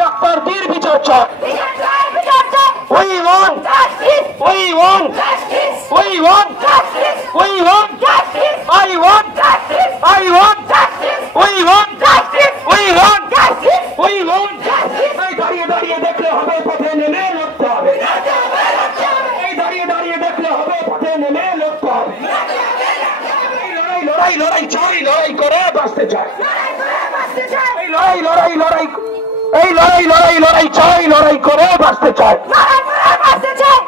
Doctor বীর বিচার চাই। We want justice. We want justice. We want justice. We want justice. I want justice. I want justice. We want justice. We want justice. We want justice. এই দাঁড়িয়ে দাঁড়িয়ে দেখলে হবে পথে নেমে লড়তে হবে। এই দাঁড়িয়ে দাঁড়িয়ে দেখলে হবে পথে নেমে লড়তে হবে। এই লড়াই লড়াই চাই, লড়াই করে বাঁচতে চাই। এই লড়াই লড়াই লড়াই এই লড়াই লড়াই লড়াই চাই, লড়াই করে বাঁচতে চাই।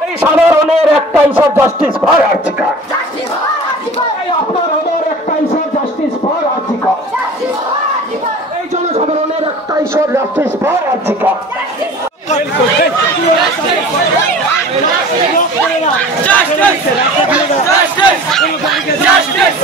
এই সাধারণের একটাই স্যার জাস্টিস ফর আর্জিকা। এই আপনার আমার একটাই স্যার জাস্টিস ফর আর্জিকা। এই জনসাধারণের একটাই স্যার জাস্টিস ফর আর্জিকা। Justice!